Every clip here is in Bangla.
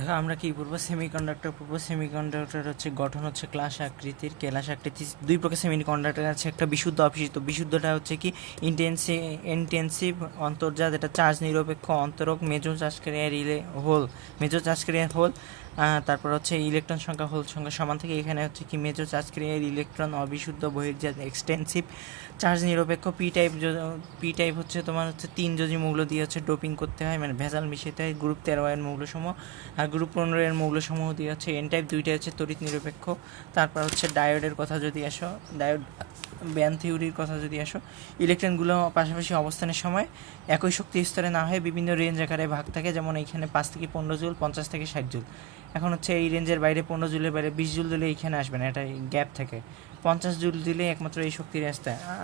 দেখো আমরা কি পড়বো, সেমিকন্ডাক্টর পড়বো। সেমিকন্ডাক্টর হচ্ছে গঠন হচ্ছে ক্লাস আকৃতির। ক্লাস আকৃতি দুই প্রকার সেমিকন্ডাক্টর আছে, একটা বিশুদ্ধ অবিশুদ্ধ। বিশুদ্ধটা হচ্ছে কি ইন্টেন্সিভ অন্তর্জাত, এটা চার্জ নিরপেক্ষ অন্তরক মেজো চার্জকারী রিলে হোল, মেজো চার্জকারী হোল। তারপর হচ্ছে ইলেকট্রন সংখ্যা হোল সংখ্যা সমান থেকে, এখানে হচ্ছে কি মেজো চার্জকারী ইলেকট্রন অবিশুদ্ধ বহির্জাত এক্সটেন্সিভ চার্জ নিরপেক্ষ। পি টাইপ হচ্ছে তোমার হচ্ছে 3 যোজি মৌল দিয়ে হচ্ছে ডোপিং করতে হয়, মানে ভেজাল মিশাতে হয়। গ্রুপ 13 এর মৌলসমূহ আর গ্রুপ 15 এর মৌলসমূহ দিয়ে হচ্ছে এন টাইপ। দুইটা হচ্ছে তড়িৎ নিরপেক্ষ। তারপর হচ্ছে ডায়োডের কথা যদি আসো, ডায়োড ব্যান্ড থিওরির কথা যদি আসো, ইলেকট্রনগুলো পাশাপাশি অবস্থানের সময় একই শক্তি স্তরে না হয়ে বিভিন্ন রেঞ্জ আকারে ভাগ থাকে। যেমন এইখানে 5 থেকে 15 জুল, 50 থেকে 60 জুল। এখন হচ্ছে এই রেঞ্জের বাইরে 15 জুলের বাইরে 20 জুল দিলে এইখানে আসবে না, এটা গ্যাপ থাকে। 50 জুল দিলে একমাত্র এই শক্তির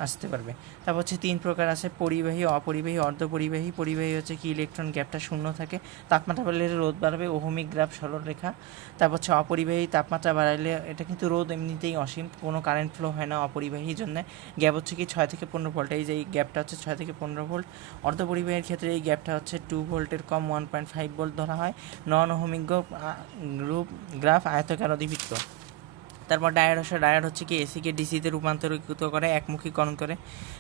আসতে পারবে। তারপর হচ্ছে 3 প্রকার আছে, পরিবাহী, অপরিবাহী, অর্ধপরিবাহী। পরিবাহী হচ্ছে কি ইলেকট্রন গ্যাপটা শূন্য থাকে, তাপমাত্রা বাড়লে রোধ বাড়বে, ওহমিক গ্রাফ সরলরেখা। তারপর হচ্ছে অপরিবাহী, তাপমাত্রা বাড়াইলে এটা কিন্তু রোধ এমনিতেই অসীম, কোনো কারেন্ট ফ্লো হয় না অপরিবাহীর জন্য। গ্যাপ হচ্ছে কি 6 থেকে 15 ভোল্ট, এই যে এই গ্যাপটা হচ্ছে 6 থেকে 15 ভোল্ট। অর্ধপরিবাহীর ক্ষেত্রে এই গ্যাপটা হচ্ছে 2 ভোল্টের কম, 1.5 ভোল্ট ধরা হয়। নন ওহমিক গ্রাফ আয়তকার অধিবৃত্ত। তারপর ডায়োড হচ্ছে কি এসিকে ডিসিতে রূপান্তরিত করে, একমুখীকরণ করে।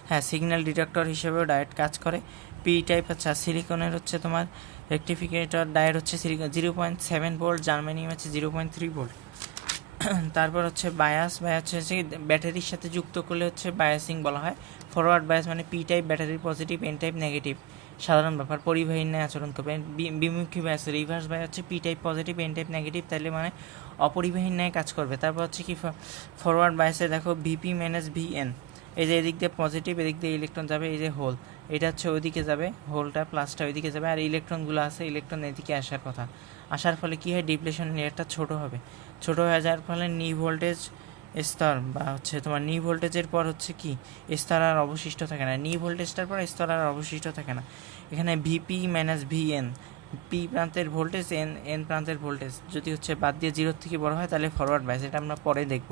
হ্যাঁ, সিগন্যাল ডিটেক্টর হিসেবেও ডায়োড কাজ করে। পি টাইপ হচ্ছে সিলিকনের হচ্ছে তোমার রেকটিফিকেটর। ডায়োড হচ্ছে সিলিকন 0.7 ভোল্ট, জার্মানিয়াম হচ্ছে 0.3 ভোল্ট। তারপর হচ্ছে বায়াস হচ্ছে ব্যাটারির সাথে যুক্ত করলে হচ্ছে বায়াসিং বলা হয়। ফরওয়ার্ড বায়াস মানে পি টাইপ ব্যাটারির পজিটিভ, এন টাইপ নেগেটিভ, সাধারণ ব্যাপার। পরিবাহীর ন্যায় আচরণ করবে। বিমুখী বায়াস রিভার্স বায়াস হচ্ছে P type positive, N type negative, তাহলে মানে অপরিবাহীর ন্যায় কাজ করবে। তারপর হচ্ছে কি ফরওয়ার্ড বায়াসে দেখো ভিপি মাইনাস ভিএন, এই যে এদিক দিয়ে পজিটিভ, এদিক দিয়ে ইলেকট্রন যাবে, এই যে হোল, এটা হচ্ছে ওইদিকে যাবে, হোলটা প্লাসটা ওইদিকে যাবে, আর ইলেকট্রনগুলো আছে, ইলেকট্রন এদিকে আসার কথা। আসার ফলে কী হয়, ডিপ্লেশন লেয়ারটা ছোট হবে। ছোট হয়ে যাওয়ার ফলে নি ভোল্টেজ স্তর বা হচ্ছে তোমার নি ভোল্টেজের পর হচ্ছে কি স্তর আর অবশিষ্ট থাকে না, নি ভোল্টেজটার পর স্তর আর অবশিষ্ট থাকে না। এখানে ভিপি মাইনাস ভিএন, পি প্রান্তের ভোল্টেজ, এন প্রান্তের ভোল্টেজ যদি হচ্ছে বাদ দিয়ে 0 থেকে বড় হয় তাহলে ফরওয়ার্ড বায়াস, এটা আমরা পরে দেখব।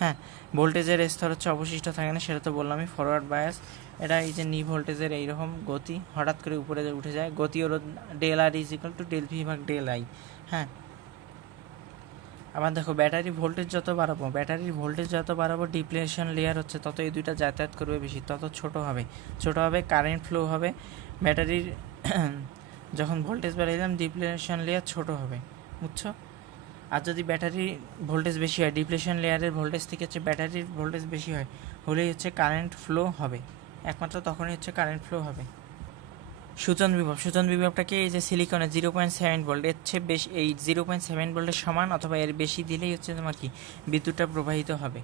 হ্যাঁ, ভোল্টেজের স্তর হচ্ছে অবশিষ্ট থাকে না, সেটা তো বললামই। ফরওয়ার্ড বায়াস এটা এই যে নি ভোল্টেজের এইরকম গতি হঠাৎ করে উপরে উঠে যায়, গতি হলো del R is equal to del V ভাগ ডেল আই। হ্যাঁ, আবার দেখো ব্যাটারি ভোল্টেজ যত বাড়াবো ডিপ্লেশন লেয়ার হচ্ছে তত এই দুইটা যাতায়াত করবে বেশি, তত ছোট হবে, কারেন্ট ফ্লো হবে। ব্যাটারির যখন ভোল্টেজ বাড়িয়ে দিলাম ডিপ্লেশন লেয়ার ছোট হবে, বুঝছো? আর যদি ব্যাটারির ভোল্টেজ বেশি হয়, ডিপ্লেশন লেয়ারের ভোল্টেজ থেকে হচ্ছে ব্যাটারির ভোল্টেজ বেশি হয়, হলেই হচ্ছে কারেন্ট ফ্লো হবে, একমাত্র তখনই হচ্ছে কারেন্ট ফ্লো হবে। সূচন বিভবটাকে এই যে সিলিকনে 0.7 ভোল্ট, এর চেয়ে বেশি, এই 0.7 ভোল্টের সমান অথবা এর বেশি দিলেই হচ্ছে তোমার কি বিদ্যুৎটা প্রবাহিত হবে।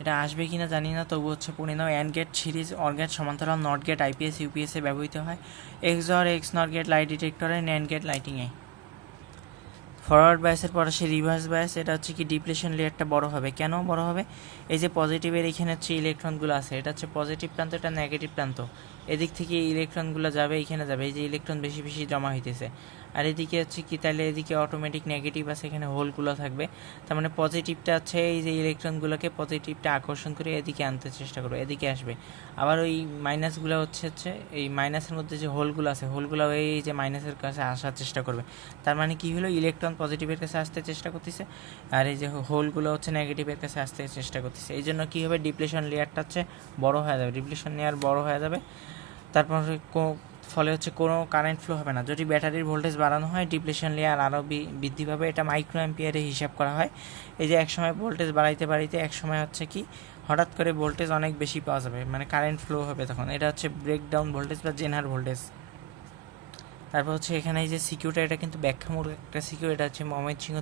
এটা আসবে কি না জানি না, তবু হচ্ছে পড়ে নাও। And gate series, or gate সমান্তরাল, নট গেট আইপিএস ইউপিএসে ব্যবহৃত হয়। এক্স নট গেট লাইট ডিটেক্টরে, ন্যান্ড গেট লাইটিংয়ে। ফরওয়ার্ড বায়াসের পর আসে রিভার্স বায়াস, এটা হচ্ছে কি ডিপ্লেশন লেয়ারটা বড় হবে। কেন বড় হবে? এই যে পজিটিভের এখানে হচ্ছে ইলেকট্রনগুলো আছে, এটা হচ্ছে পজিটিভ প্রান্ত, এটা নেগেটিভ প্রান্ত। এদিক থেকে ইলেকট্রনগুলো যাবে, এখানে যাবে, এই যে ইলেকট্রন বেশি বেশি জমা হইতেছে। আর এদিকে হচ্ছে কি, তাহলে এদিকে অটোমেটিক নেগেটিভ আছে, এখানে হোলগুলো থাকবে। তার মানে পজিটিভটা হচ্ছে এই যে ইলেকট্রনগুলোকে পজিটিভটা আকর্ষণ করে এদিকে আনতে চেষ্টা করবে, এদিকে আসবে। আবার ওই মাইনাসগুলো হচ্ছে এই মাইনাসের মধ্যে যে হোলগুলো আছে, হোলগুলো এই যে মাইনাসের কাছে আসার চেষ্টা করবে। তার মানে কি হলো, ইলেকট্রন পজিটিভের কাছে আসতে চেষ্টা করতেছে, আর এই যে হোলগুলো হচ্ছে নেগেটিভের কাছে আসতে চেষ্টা করতেছে। এই জন্য কী হবে, ডিপ্লেশন লেয়ারটা হচ্ছে বড় হয়ে যাবে, ডিপ্লেশন লেয়ার বড় হয়ে যাবে। তারপর ফলে হচ্ছে কোনো কারেন্ট ফ্লো হবে না। যদি ব্যাটারির ভোল্টেজ বাড়ানো হয় ডিপ্লেশন লেয়ার আরও বৃদ্ধি পাবে, এটা মাইক্রো অ্যাম্পিয়ারে হিসাব করা হয়। এই যে একসময় ভোল্টেজ বাড়াইতে একসময় হচ্ছে কি হঠাৎ করে ভোল্টেজ অনেক বেশি পাওয়া যাবে, মানে কারেন্ট ফ্লো হবে তখন, এটা হচ্ছে ব্রেকডাউন ভোল্টেজ বা জেনার ভোল্টেজ। তারপর হচ্ছে এখানে এই যে সিকিউরিটা, এটা কিন্তু ব্যাখ্যামূলক একটা সিকিউ, এটা হচ্ছে ময়মনসিংহ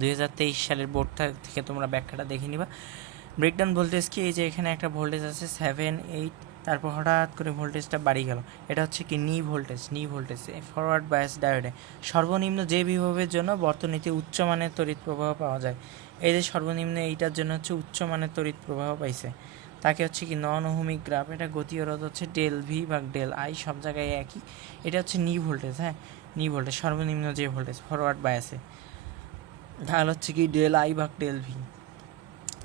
2023 সালের বোর্ড থেকে তোমরা ব্যাখ্যাটা দেখে নিবা। ব্রেকডাউন ভোল্টেজ কি, এই যে এখানে একটা ভোল্টেজ আছে 7-8, তারপর হঠাৎ করে ভোল্টেজটা বাড়ি গেল, এটা হচ্ছে কি নি ভোল্টেজ ফরওয়ার্ড বায়াস ডায়োডে। সর্বনিম্ন যে বিভবের জন্য বর্তনীতে উচ্চমানের তড়িৎ প্রবাহ পাওয়া যায়, এই যে সর্বনিম্ন এইটার জন্য হচ্ছে উচ্চমানের তড়িৎ প্রবাহ পাইছে, তাকে হচ্ছে কি নন ওহমিক গ্রাফ। এটা গতীয় রোধ হচ্ছে ডেল ভি ভাগ ডেল আই, সব জায়গায় একই। এটা হচ্ছে নি ভোল্টেজ। হ্যাঁ, নি ভোল্টেজ সর্বনিম্ন যে ভোল্টেজ ফরওয়ার্ড বায়াসে, ঢাল হচ্ছে কি ডেল আই ভাগ ডেল ভি।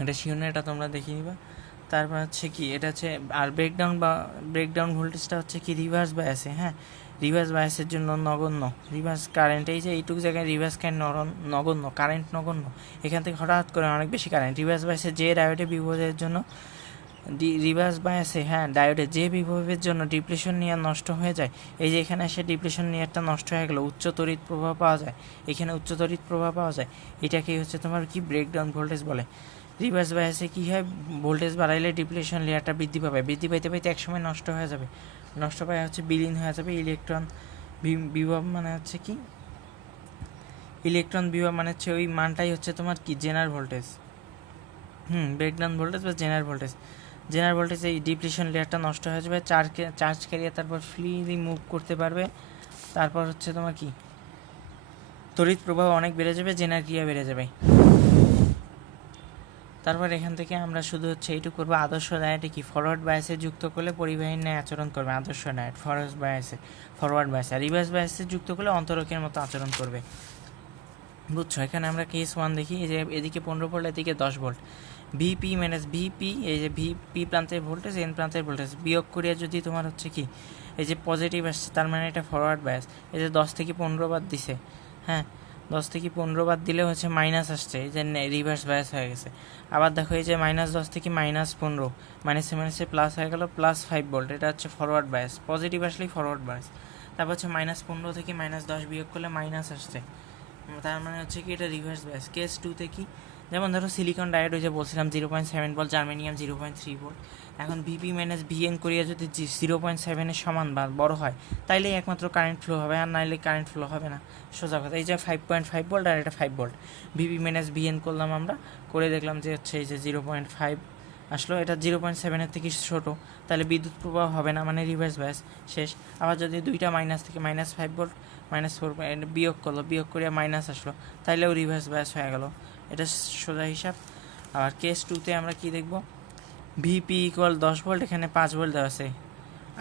এটা শিওর না, এটা তোমরা দেখে নিবা। তারপর হচ্ছে কি এটা হচ্ছে আর ব্রেকডাউন ভোল্টেজটা হচ্ছে কি রিভার্স বায়াসে। হ্যাঁ, রিভার্স বায়াসের জন্য নগণ্য, রিভার্স কারেন্ট, এই যে এইটুকু জায়গায় রিভার্স কারেন্ট নগণ্য, কারেন্ট নগণ্য, এখান থেকে হঠাৎ করে অনেক বেশি কারেন্ট। রিভার্স বায়াসে যে ডায়োডে বিভবের জন্য রিভার্স বায়াসে ডায়োডে যে বিভবের জন্য ডিপ্লেশন নিয়ার নষ্ট হয়ে যায়, এই যে এখানে এসে ডিপ্লেশন নিয়ারটা নষ্ট হয়ে গেল, উচ্চ তড়িৎ প্রবাহ পাওয়া যায়, এখানে উচ্চ তড়িৎ প্রবাহ পাওয়া যায়, এটাকে হচ্ছে তোমার কি ব্রেকডাউন ভোল্টেজ বলে। রিভার্স বায়াসে কী হয়, ভোল্টেজ বাড়াইলে ডিপ্লেশন লেয়ারটা বৃদ্ধি পাবে, বৃদ্ধি পাইতে পাইতে একসময় নষ্ট হয়ে যাবে, নষ্ট পায় হচ্ছে বিলীন হয়ে যাবে ইলেকট্রন বিভব, মানে হচ্ছে কি ইলেকট্রন বিভব মানে হচ্ছে ওই মানটাই হচ্ছে তোমার কি জেনার ভোল্টেজ, ব্রেকডাউন ভোল্টেজ বা জেনার ভোল্টেজ। জেনার ভোল্টেজ এই ডিপ্লেশন লেয়ারটা নষ্ট হয়ে যাবে, চার্জ ক্যারিয়ার তারপর ফ্রিলি মুভ করতে পারবে, তারপর হচ্ছে তোমার কি তড়িৎ প্রবাহ অনেক বেড়ে যাবে, জেনার ক্রিয়া বেড়ে যাবে। তারপর এখান থেকে আমরা শুধু হচ্ছে এইটুকু করবো, আদর্শ ডায়েটে কি ফরওয়ার্ড বায়াসে যুক্ত করলে পরিবাহীর ন্যায় আচরণ করবে, আদর্শ ডায়েট ফরওয়ার্ড বায়াসে, আর রিভার্স বায়াসে যুক্ত করলে অন্তরকের মতো আচরণ করবে। বুঝছো, এখানে আমরা কেস 1 দেখি, এই যে এদিকে 15 ভোল্ট, এদিকে 10 ভোল্ট, ভিপি মাইনাস ভিপি, এই যে ভিপি প্রান্তের ভোল্টেজ, এন প্রান্তের ভোল্টেজ বিয়োগ করিয়া যদি তোমার হচ্ছে কি এই যে পজিটিভ আসছে, তার মানে এটা ফরওয়ার্ড বায়াস। এই যে 10 থেকে 15 বার দিছে, 10 থেকে 15 বার দিলে হচ্ছে মাইনাস আসছে, এই যে রিভার্স বায়াস হয়ে গেছে। আবার দেখো এই যে -10 থেকে -15, মাইনাসে মাইনাসে প্লাস হয়ে গেল, +5 ভোল্ট, এটা হচ্ছে ফরওয়ার্ড বায়াস, পজিটিভ আসলেই ফরওয়ার্ড বায়াস। তারপর হচ্ছে -15 থেকে -10 বিয়োগ করলে মাইনাস আসছে, তার মানে হচ্ছে কি এটা রিভার্স বায়াস। কেস 2তে কি, যেমন ধরো সিলিকন ডায়োড, ওই যে বলছিলাম 0.7 ভোল্ট, জার্মেনিয়াম 0.3 ভোল্ট, এখন ভিপি মাইনাস ভিএন করিয়া যদি 0.7-এর সমান বা বড় হয়, তাইলেই একমাত্র কারেন্ট ফ্লো হবে, আর নাইলে কারেন্ট ফ্লো হবে না, সোজা কথা। এই যে 5.5 ভোল্ট আর এটা 5 ভোল্ট, ভিপি মাইনাস ভিএন করলাম আমরা, করে দেখলাম যে হচ্ছে এই যে 0.5 আসলো, এটা 0.7-এর থেকে ছোটো, তাহলে বিদ্যুৎ প্রবাহ হবে না, মানে রিভার্স বায়াস শেষ। আবার যদি দুইটা মাইনাস থেকে -5 ভোল্ট -4 বিয়োগ করলো, বিয়োগ করিয়া মাইনাস আসলো, তাইলেও রিভার্স বায়াস হয়ে গেল, এটা সোজা হিসাব। আর কেস 2তে আমরা কি দেখব, ভিপি ইকুয়াল 10 ভোল্ট, এখানে 5 ভোল্ট দেওয়া আছে।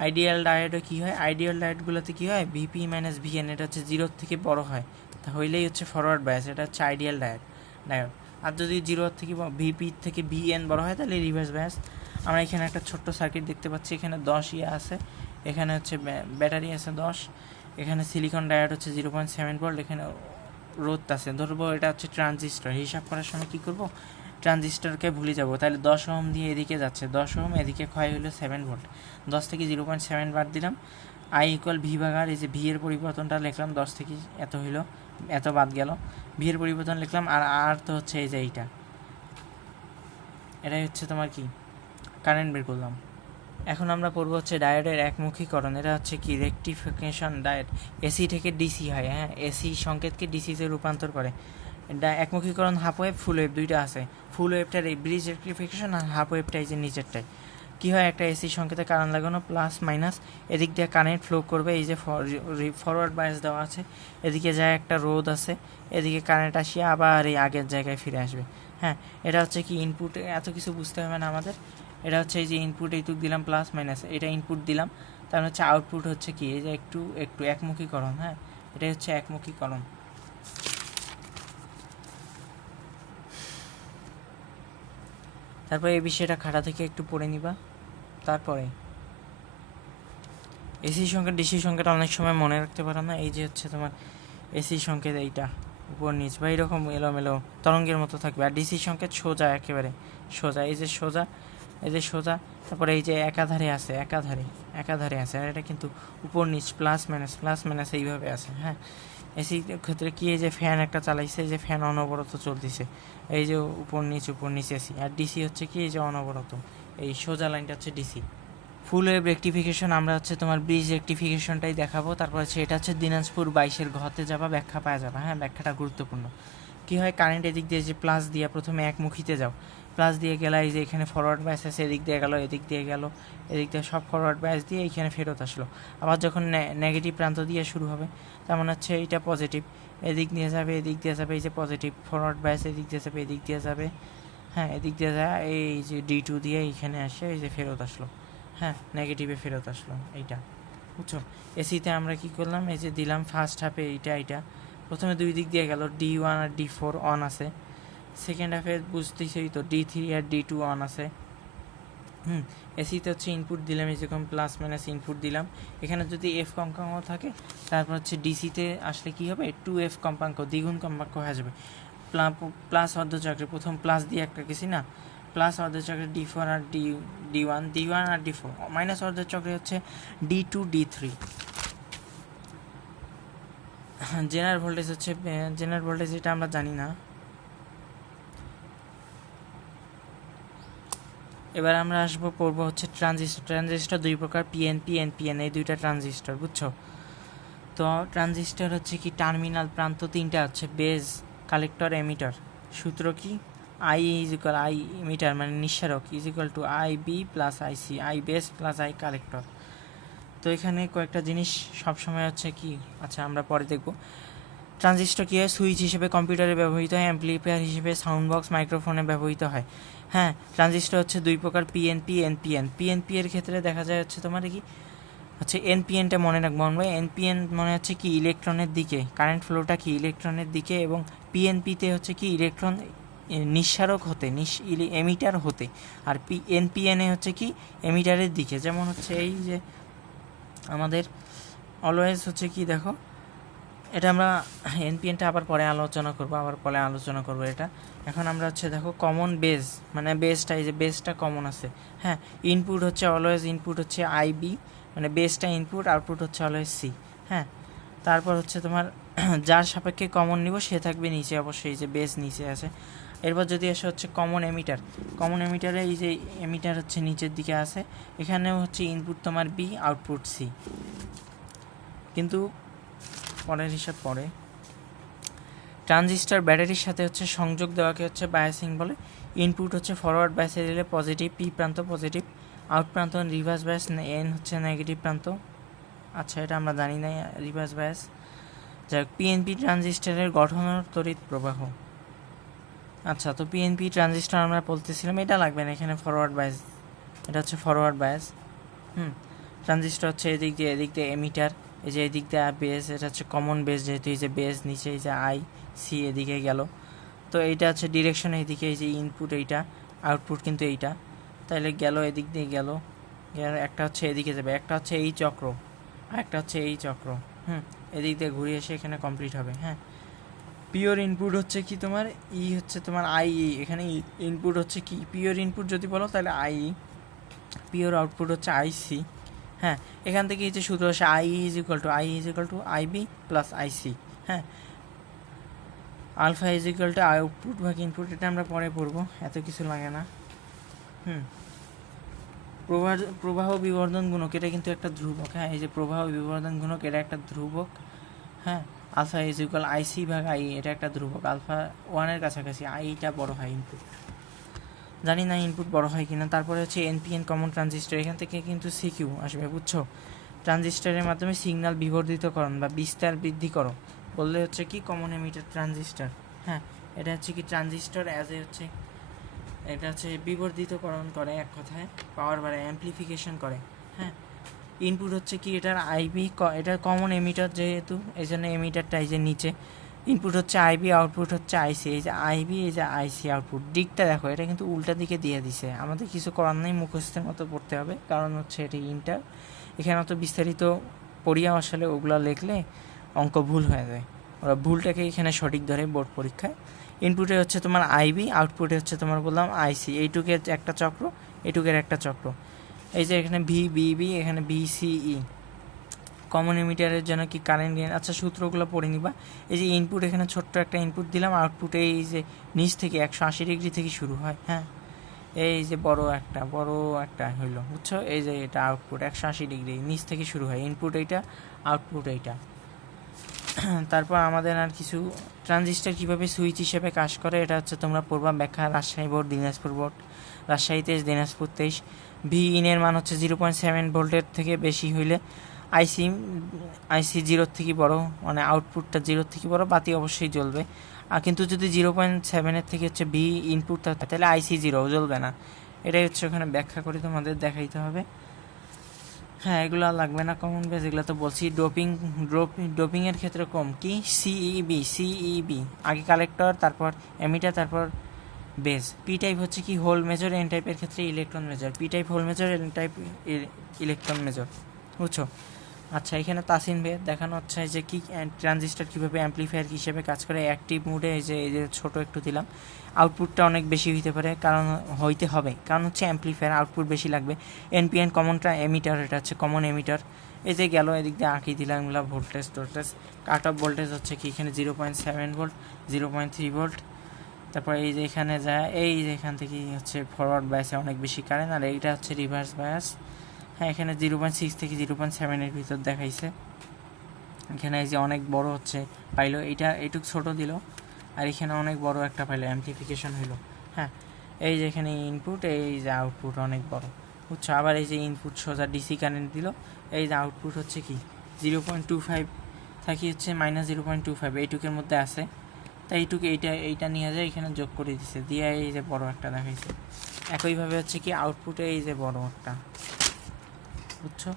আইডিয়াল ডায়োডে কী হয়, আইডিয়াল ডায়োডগুলোতে কী হয়, ভিপি মাইনাস ভিএন এটা হচ্ছে 0 থেকে বড় হয়, তা হইলেই হচ্ছে ফরওয়ার্ড বায়াস, এটা হচ্ছে আইডিয়াল ডায়োড। আর যদি 0 থেকে ভিপি থেকে ভিএন বড় হয়, তাহলে রিভার্স বায়াস। আমরা এখানে একটা ছোট্ট সার্কিট দেখতে পাচ্ছি, এখানে 10 আছে, এখানে হচ্ছে ব্যাটারি আছে 10, এখানে সিলিকন ডায়োড হচ্ছে 0.7 ভোল্ট, এখানে রোধ আছে, ধরবো এটা হচ্ছে ট্রানজিস্টর। হিসাব করার সময় কী করব, ট্রানজিস্টরকে ভুলে যাব, তাহলে 10 ওহম দিয়ে এদিকে যাচ্ছে, 10 ওহম, এদিকে ক্ষয় হলো 7 ভোল্ট, 10 থেকে 0.7 বাদ দিলাম, আই ইকুয়াল ভি ভাগার, এই যে ভি এর পরিবর্তনটা লিখলাম, 10 থেকে এত হইলো, এত বাদ গেল, ভি এর পরিবর্তন লিখলাম, আর তো হচ্ছে এই যে এটাই হচ্ছে তোমার কি কারেন্ট বের করলাম। এখন আমরা পড়বো হচ্ছে ডায়োডের একমুখীকরণ, এটা হচ্ছে কি রেকটিফিকেশন ডায়োড, এসি থেকে ডিসি হয়, এসি সংকেতকে ডিসিতে রূপান্তর করে। একমুখীকরণ হাফ ওয়েভ ফুল ওয়েভ দুইটা আছে, ফুল ওয়েভটার এই ব্রিজ রেকটিফিকেশন, আর হাফ ওয়েভটা এই যে নিচেরটায়। কী হয়, একটা এসি সংকেতে কারেন্ট লাগানো, প্লাস মাইনাস, এদিক দিয়ে কারেন্ট ফ্লো করবে, এই যে ফরওয়ার্ড বায়াস দেওয়া আছে, এদিকে যায় একটা রোধ আছে, এদিকে কারেন্ট আসিয়ে আবার এই আগের জায়গায় ফিরে আসবে। এটা হচ্ছে কি ইনপুট, এত কিছু বুঝতে হবে না আমাদের, এটা হচ্ছে এই যে ইনপুট এইটুক দিলাম, প্লাস মাইনাস এটা ইনপুট দিলাম, তার হচ্ছে আউটপুট হচ্ছে কি এই যে একটু একটু একমুখীকরণ, এটাই হচ্ছে একমুখীকরণ। তারপরে এই বিষয়টা খাতা থেকে একটু পড়ে নিবা। তারপরে এসি সংকেত ডিসি সংকেত অনেক সময় মনে রাখতে পারো না, এই যে হচ্ছে তোমার এসি সংকেত এইটা উপর নিচ বা এরকম এলোমেলো তরঙ্গের মতো থাকবে, আর ডিসি সংকেত সোজা, একেবারে সোজা, এই যে সোজা, এই যে সোজা, তারপরে এই যে একাধারে আছে, একাধারে আছে, আর এটা কিন্তু উপর নিচ প্লাস মাইনাস এইভাবে আছে। এসির ক্ষেত্রে কি, এই যে ফ্যান একটা চালাইছে, এই যে ফ্যান অনবরত চলতেছে, এই যে উপর নিচ এসি। আর ডিসি হচ্ছে কি, এই যে অনবরত, এই সোজা লাইনটা হচ্ছে ডিসি। ফুল ওয়েভ রেকটিফিকেশন আমরা হচ্ছে তোমার ব্রিজ রেকটিফিকেশনটাই দেখাবো। তারপর হচ্ছে এটা হচ্ছে দিনাজপুর 22-এর ঘতে যাবা, ব্যাখ্যা পাওয়া যাবে। ব্যাখ্যাটা গুরুত্বপূর্ণ। কী হয়, কারেন্ট এদিক দিয়ে যে প্লাস দিয়ে প্রথমে একমুখীতে যাও, প্লাস দিয়ে গেলা, এই যে এখানে ফরওয়ার্ড বায়াস আছে, এদিক দিয়ে গেল, এদিক দিয়ে সব ফরওয়ার্ড বায়াস দিয়ে এইখানে ফেরত আসলো। আবার যখন নেগেটিভ প্রান্ত দিয়ে শুরু হবে, তেমন হচ্ছে এইটা পজিটিভ, এদিক দিয়ে যাবে, এই যে পজিটিভ ফরওয়ার্ড বায়াস এদিক দিয়ে যাবে, এদিক দিয়ে যায়, এই যে D2 দিয়ে এইখানে আসে, এই যে ফেরত আসলো, নেগেটিভে ফেরত আসলো, এইটা বুঝছো। এসিতে আমরা কি করলাম, এই যে দিলাম ফার্স্ট হাফে এইটা প্রথমে দুই দিক দিয়ে গেল, D1 আর D4 অন আছে, সেকেন্ড হাফে বুঝতেছি তো D3 আর D2 অন আছে, এসিতে হচ্ছে ইনপুট দিলাম যেরকম প্লাস মাইনাস ইনপুট দিলাম, এখানে যদি এফ কম্পাঙ্ক থাকে তারপর হচ্ছে ডিসিতে আসলে কি হবে 2f কম্পাঙ্ক দ্বিগুণ কম্পাঙ্ক হয়ে যাবে। প্লাস অর্ধচক্রে প্রথম প্লাস দিয়ে একটা গেছি না, প্লাস অর্ধচক্রে D4 আর D1 আর D4, মাইনাস অর্ধচক্রে হচ্ছে D2 D3। জেনারেল ভোল্টেজ হচ্ছে জেনারেল ভোল্টেজ এটা আমরা জানি না। এবার আমরা পড়বো হচ্ছে ট্রানজিস্টর দুই প্রকার, পিএনপি এনপিএন, এই দুইটা ট্রানজিস্টর, বুঝছো? তো ট্রানজিস্টর হচ্ছে কি টার্মিনাল প্রান্ত তিনটা হচ্ছে, বেজ, কালেক্টর, এমিটার। সূত্র কি? I is equal I emitter মানে নিঃসারক is equal to I B plus IC, I base plus I collector. তো এখানে কয়েকটা জিনিস সবসময় হচ্ছে কি, আচ্ছা আমরা পরে দেখব। ট্রানজিস্টর কী হয়? সুইচ হিসেবে কম্পিউটারে ব্যবহৃত হয়, অ্যাম্প্লিফায়ার হিসেবে সাউন্ড বক্স, মাইক্রোফোনে ব্যবহৃত হয়। হ্যাঁ, ট্রানজিস্টর হচ্ছে দুই প্রকার, পিএনপি এনপিএন। পিএনপি এর ক্ষেত্রে দেখা যায় হচ্ছে তোমার কি হচ্ছে এনপিএনটা মনে রাখবো আমরা। এনপিএন মনে হচ্ছে কি ইলেকট্রনের দিকে, কারেন্ট ফ্লোটা কি ইলেকট্রনের দিকে, এবং পিএনপিতে হচ্ছে কি ইলেকট্রন নিঃসারক হতে, এমিটার হতে, আর এনপিএনে হচ্ছে কি এমিটারের দিকে। যেমন হচ্ছে এই যে আমাদের অলওয়েজ হচ্ছে কি দেখো, এটা আমরা এনপিএনটা আবার পরে আলোচনা করব, এটা এখন আমরা হচ্ছে দেখো কমন বেজ মানে বেসটা, এই যে বেসটা কমন আছে। হ্যাঁ, ইনপুট হচ্ছে অলওয়েজ ইনপুট হচ্ছে আইবি মানে বেসটা ইনপুট, আউটপুট হচ্ছে অলওয়েজ সি। হ্যাঁ, তারপর হচ্ছে তোমার যার সাপেক্ষে কমন নিব সে থাকবে নিচে, অবশ্যই এই যে বেস নিচে আছে। এরপর যদি আসে হচ্ছে কমন এমিটারে এই যে এমিটার হচ্ছে নিচের দিকে আছে, এখানেও হচ্ছে ইনপুট তোমার বি, আউটপুট সি। কিন্তু পরের হিসাব পরে, ট্রানজিস্টর ব্যাটারির সাথে হচ্ছে সংযোগ দেওয়াকে হচ্ছে বায়াসিং বলে। ইনপুট হচ্ছে ফরওয়ার্ড বায়াসে দিলে পজিটিভ, পি প্রান্ত পজিটিভ, আউট প্রান্ত রিভার্স বায়াস, এন হচ্ছে নেগেটিভ প্রান্ত। আচ্ছা, এটা আমরা জানি না রিভার্স বায়াস। যাই হোক, পিএনপি ট্রানজিস্টরের গঠন তড়িৎ প্রবাহ। আচ্ছা, তো পিএনপি ট্রানজিস্টর আমরা বলতেছিলাম, এটা লাগবে না এখানে, ফরওয়ার্ড বায়াস, এটা হচ্ছে ফরওয়ার্ড বায়াস। ট্রানজিস্টর হচ্ছে এদিক দিয়ে এমিটার, এই যে এদিক দিয়ে বেস, এটা হচ্ছে কমন বেস, যেহেতু এই যে বেস নিচে এই যে আই সি এদিকে গেল, তো এইটা হচ্ছে ডিরেকশন এইদিকে, এই যে ইনপুট এইটা, আউটপুট কিন্তু এইটা, তাহলে গেল এদিক দিয়ে গেল, একটা হচ্ছে এদিকে যাবে, একটা হচ্ছে এই চক্র, আর একটা হচ্ছে এই চক্র। এদিক দিয়ে ঘুরে এসে এখানে কমপ্লিট হবে। হ্যাঁ, পিওর ইনপুট হচ্ছে কি তোমার হচ্ছে তোমার আই, এখানে ইনপুট হচ্ছে কি পিওর ইনপুট যদি বলো তাহলে আই, পিওর আউটপুট হচ্ছে আইসি। হ্যাঁ, এখান থেকে এই যে সূত্র আসে I is equal to IB plus IC. হ্যাঁ, alpha is equal to output ভাগ ইনপুট, এটা আমরা পরে পড়বো, এত কিছু লাগে না। প্রবাহ বিবর্ধন গুণক, এটা কিন্তু একটা ধ্রুবক। হ্যাঁ, এই যে প্রবাহ বিবর্ধন গুণক, এটা একটা ধ্রুবক। হ্যাঁ, আলফা ইজ ইকুয়াল আইসি ভাগ আই, এটা একটা ধ্রুবক, আলফা 1-এর কাছাকাছি, আইটা বড় হয় ইনপুট, জানি না ইনপুট বড় হয় কিনা। তারপরে হচ্ছে এনপিএন কমন ট্রানজিস্টর, এখান থেকে কিন্তু সিকিউ আসবে, বুঝছো? ট্রানজিস্টরের মাধ্যমে সিগন্যাল বিবর্ধিতকরণ বা বিস্তার বৃদ্ধি করো বললে হচ্ছে কি কমন এমিটার ট্রানজিস্টর। হ্যাঁ, এটা হচ্ছে কি ট্রানজিস্টর অ্যাজ এ হচ্ছে, এটা হচ্ছে বিবর্ধিতকরণ করে, এক কথায় পাওয়ার বাড়ায়, অ্যাম্প্লিফিকেশন করে। হ্যাঁ, ইনপুট হচ্ছে কি এটার আইবি, এটা কমন এমিটার যেহেতু এই জন্য এমিটারটা এই যে নিচে, ইনপুট হচ্ছে আইবি, আউটপুট হচ্ছে আইসি, এই যে আইবি এই যে আইসি আউটপুট। দিকটা দেখো, এটা কিন্তু উল্টা দিকে দিয়ে দিছে, আমাদের কিছু করার নেই, মুখস্থের মতো পড়তে হবে, কারণ হচ্ছে এটা ইন্টার, এখানে অত বিস্তারিত পড়িয়া আসলে ওগুলো লিখলে অঙ্ক ভুল হয়ে যায়, ওরা ভুলটাকে এখানে সঠিক ধরে বোর্ড পরীক্ষায়। ইনপুটে হচ্ছে তোমার আইবি, আউটপুটে হচ্ছে তোমার বললাম আইসি, এইটুকের একটা চক্র, এইটুকের একটা চক্র, এই যে এখানে ভিবিবি, এখানে বিসিই। কমন এমিটারের জন্য কি কারেন্ট গেইন, আচ্ছা সূত্রগুলো পড়ে নিবা। এই যে ইনপুট, এখানে ছোট্ট একটা ইনপুট দিলাম, আউটপুটে এই যে নিচ থেকে 180 ডিগ্রি থেকে শুরু হয়। হ্যাঁ, এই যে বড় একটা হইলো, বুঝছো? এই যে এটা আউটপুট 180 ডিগ্রি নিচ থেকে শুরু হয়, ইনপুট এইটা, আউটপুট এইটা। তারপর আমাদের আর কিছু ট্রানজিস্টর কীভাবে সুইচ হিসেবে কাজ করে, এটা হচ্ছে তোমরা পড়বা ব্যাখ্যা, Rajshahi board, Dinajpur board, Rajshahi 23, Dinajpur 23। V ইনের মান হচ্ছে 0.7 ভোল্টের থেকে বেশি হইলে আইসি 0-র থেকে বড়, মানে আউটপুটটা 0-র থেকে বড়, বাতি অবশ্যই জ্বলবে। আর কিন্তু যদি 0.7-এর থেকে হচ্ছে ভি ইনপুট থাকে তাহলে আইসি 0 জ্বলবে না। এটাই হচ্ছে ওখানে ব্যাখ্যা করে তোমাদের দেখাইতে হবে। হ্যাঁ, এগুলো লাগবে না, কমন বেস এগুলো তো বলছি। ডোপিংয়ের ক্ষেত্রে কম কি সিইবি, আগে কালেক্টর, তারপর এমিটার, তারপর বেস। পি টাইপ হচ্ছে কি হোল মেজর, এন টাইপের ক্ষেত্রে electron major. P type hole major, N type electron major, বুঝছো? আচ্ছা, এখানে তাসিন ভাইয়ের দেখানো হচ্ছে যে কি ট্রানজিস্টর কীভাবে অ্যাম্পলিফায়ার হিসেবে কাজ করে। অ্যাক্টিভ মুডে এই যে ছোটো একটু দিলাম, আউটপুটটা অনেক বেশি হইতে পারে, কারণ হইতে হবে, কারণ হচ্ছে অ্যাম্পলিফায়ার আউটপুট বেশি লাগবে। এনপিএন কমনটা এমিটার, এটা হচ্ছে কমন এমিটার। এই যে গেল, এদিক দিয়ে আঁকি দিলাম এগুলো ভোল্টেজ টোল্টেজ। কাট অফ ভোল্টেজ হচ্ছে কি এখানে 0.7 ভোল্ট, 0.3 ভোল্ট। তারপর এই যে এখানে যায়, এই যে এখান থেকে হচ্ছে ফরওয়ার্ড বায়াসে অনেক বেশি কারেন্ট, আর এইটা হচ্ছে রিভার্স বায়াস। হ্যাঁ, এখানে 0.6 থেকে 0.7-এর ভিতর দেখাইছে। এখানে এই যে অনেক বড় হচ্ছে পাইলো, এইটুক ছোট দিল, আর এখানে অনেক বড় একটা পাইলো, অ্যাম্পলিফিকেশন হইলো। হ্যাঁ, এই যে এখানে ইনপুট, এই যে আউটপুট অনেক বড়, বুঝছো? আবার এই যে ইনপুট সোজা ডিসি কারেন্ট দিল, এই যে আউটপুট হচ্ছে কি 0.25 থাকি হচ্ছে -0.25, এইটুকের মধ্যে আছে। তাই এইটা নিয়ে যায় এখানে যোগ করে দিছে, দিয়ে এই যে বড় একটা দেখাইছে। একইভাবে হচ্ছে কি আউটপুটে এই যে বড় একটা, বুঝছো?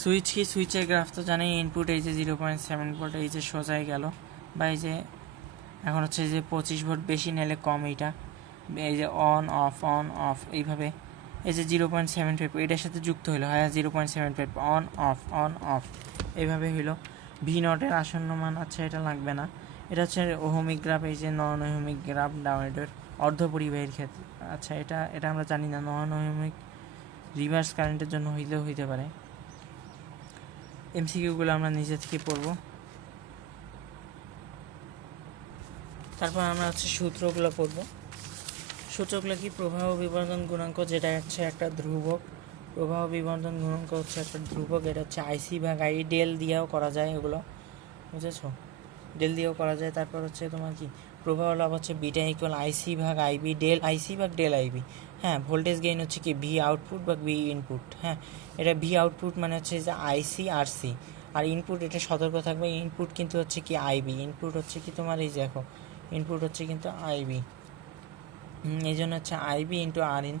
সুইচ কি, সুইচের গ্রাফ তো জানি, ইনপুট এই যে 0.7 ভোল্ট, এই যে সোজাই গেল, বা এই যে এখন হচ্ছে যে 25 ভোল্ট বেশি নিলে কম, এইটা এই যে অন অফ এইভাবে, এই যে 0.75 এটার সাথে যুক্ত হইলো, হ্যাঁ 0.75 অন অফ এইভাবে হইলো। ভি নটের আসন্ন মান, আচ্ছা এটা লাগবে না, এটা হচ্ছে ওহমিক গ্রাফ, এই যে নন ওহমিক গ্রাফ ডাউনের অর্ধপরিবাহীর ক্ষেত্রে। আচ্ছা, এটা আমরা জানি না, নন ওহমিক রিভার্স কারেন্টের জন্য হইলেও হইতে পারে। এমসিকিউগুলো আমরা নিজে থেকে পড়ব। তারপর আমরা হচ্ছে সূত্রগুলো পড়ব। সূত্রগুলো কি, প্রবাহ বিবর্ধন গুণাঙ্ক, যেটা হচ্ছে একটা ধ্রুবক। প্রবাহ বিবর্ধন গুণাঙ্ক হচ্ছে একটা ধ্রুবক, এটা হচ্ছে আইসি ভাগ আই, ডেল দিয়েও করা যায়, এগুলো বুঝেছো, ডেল দিয়েও করা যায়। তারপর হচ্ছে তোমার কি প্রবাহ লাভ হচ্ছে বিটা ইকুয়াল আইসি ভাগ আইবি, ডেল আইসি ভাগ ডেল আইবি। হ্যাঁ, ভোল্টেজ গেইন হচ্ছে কি ভি আউটপুট বা ভি ইনপুট। হ্যাঁ, এটা ভি আউটপুট মানে হচ্ছে যে আইসি আর সি, আর ইনপুট এটা সতর্ক থাকবে, ইনপুট কিন্তু হচ্ছে কি আইবি, ইনপুট হচ্ছে কি তোমার এই দেখো, ইনপুট হচ্ছে কিন্তু আইবি, এই জন্য হচ্ছে আইবি ইন্টু আর ইন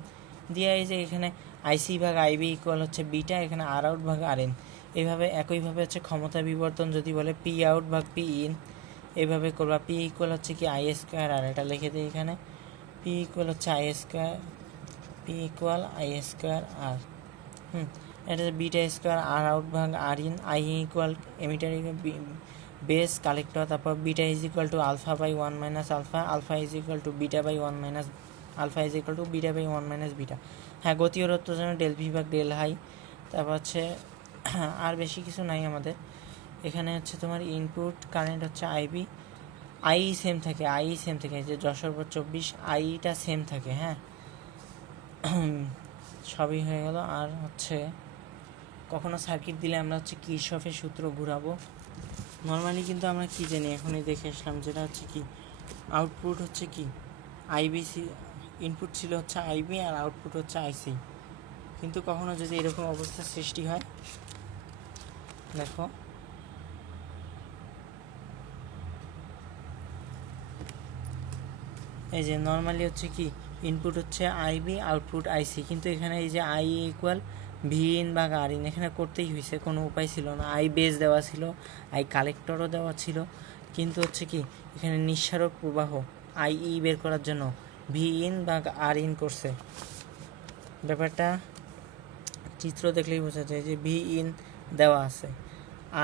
দিয়ে, এই যে এখানে আইসি ভাগ আইবি ইকুয়াল হচ্ছে বিটা, এখানে আর আউট ভাগ আর ইন। এইভাবে একইভাবে হচ্ছে ক্ষমতা বিবর্তন যদি বলে পি আউট ভাগ পি ইন, এইভাবে করবা। পি ইকুয়াল হচ্ছে কি আই স্কোয়ার, আর এটা লিখে দিই এখানে, পি ইকুয়াল হচ্ছে I square, P equal I square R, এটা বিটা স্কোয়ার আর আউট ভাগ R in, I equal emitter base collector, তারপর beta is equal to alpha by 1 minus alpha, alpha is equal to beta by 1 minus alpha is equal to beta by 1 minus beta. হ্যাঁ, গতি রত্ব জন্য ডেল ভি ভাগ ডেল হাই। তারপর হচ্ছে আর বেশি কিছু নাই আমাদের এখানে, হচ্ছে তোমার ইনপুট কারেন্ট হচ্ছে আইবি, আই সেম থাকে, যে 10/24 আইটা সেম থাকে। হ্যাঁ, সবই হয়ে গেল। আর হচ্ছে কখনো সার্কিট দিলে আমরা হচ্ছে কিরশফের সূত্র ঘুরাবো। নর্মালি কিন্তু আমরা কি জানি, এখনই দেখে আসলাম, যেটা হচ্ছে কি আউটপুট হচ্ছে কি আইবিসি, ইনপুট ছিল হচ্ছে আইবি আর আউটপুট হচ্ছে আইসি। কিন্তু কখনো যদি এরকম অবস্থার সৃষ্টি হয়, দেখো এই যে নর্মালি হচ্ছে কি ইনপুট হচ্ছে আইবি, আউটপুট আইসি, কিন্তু এখানে এই যে আই ইকুয়াল ভি ইন বা আর ইন, এখানে করতেই হয়েছে, কোনো উপায় ছিল না। আই বেস দেওয়া ছিল, আই কালেক্টরও দেওয়া ছিল, কিন্তু হচ্ছে কি এখানে নিঃসারক প্রবাহ আই ই বের করার জন্য ভি ইন বা আর ইন করছে। ব্যাপারটা চিত্র দেখলেই বোঝা যায় যে ভি ইন দেওয়া আছে,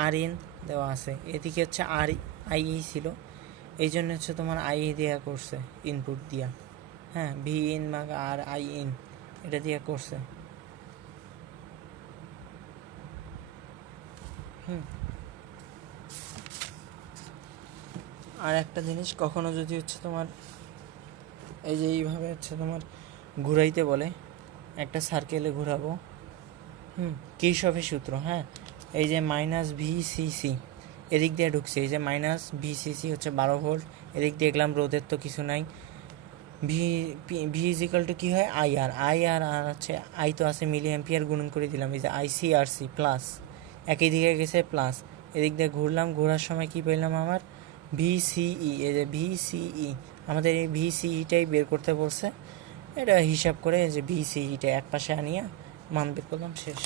আর ইন দেওয়া আছে, এদিকে হচ্ছে আর আই ই ছিল, এই জন্য হচ্ছে তোমার আই দেওয়া করছে ইনপুট দিয়া। হ্যাঁ, ভি ইন বা আর আই ইন এটা দিয়ে করছে। আর একটা জিনিস, কখনো যদি হচ্ছে তোমার এই যে এইভাবে হচ্ছে তোমার ঘুরাইতে বলে, একটা সার্কেলে ঘুরাবো, কিরশফের সূত্র, হ্যাঁ এই যে মাইনাস ভিসিসি এদিক দিয়ে ঢুকছে, এই যে মাইনাস ভিসিসি হচ্ছে 12 ভোল্ট, এদিক দিয়ে দেখলাম রোদের তো কিছু নাই, ভি ইজিক্যাল টু কী হয় আই আর হচ্ছে আই তো আছে মিলি অ্যাম্পিয়ার, গুণন করে দিলাম, এই যে আইসি আর সি প্লাস, একই দিকে গেছে প্লাস, এদিক দিয়ে ঘুরলাম, ঘোরার সময় কী পেলাম আমার ভিসিই, এই যে ভিসিই, আমাদের এই ভিসিইটাই বের করতে বলছে, এটা হিসাব করে যে ভিসিইটা এক পাশে আনিয়া মান বের করলাম, শেষ।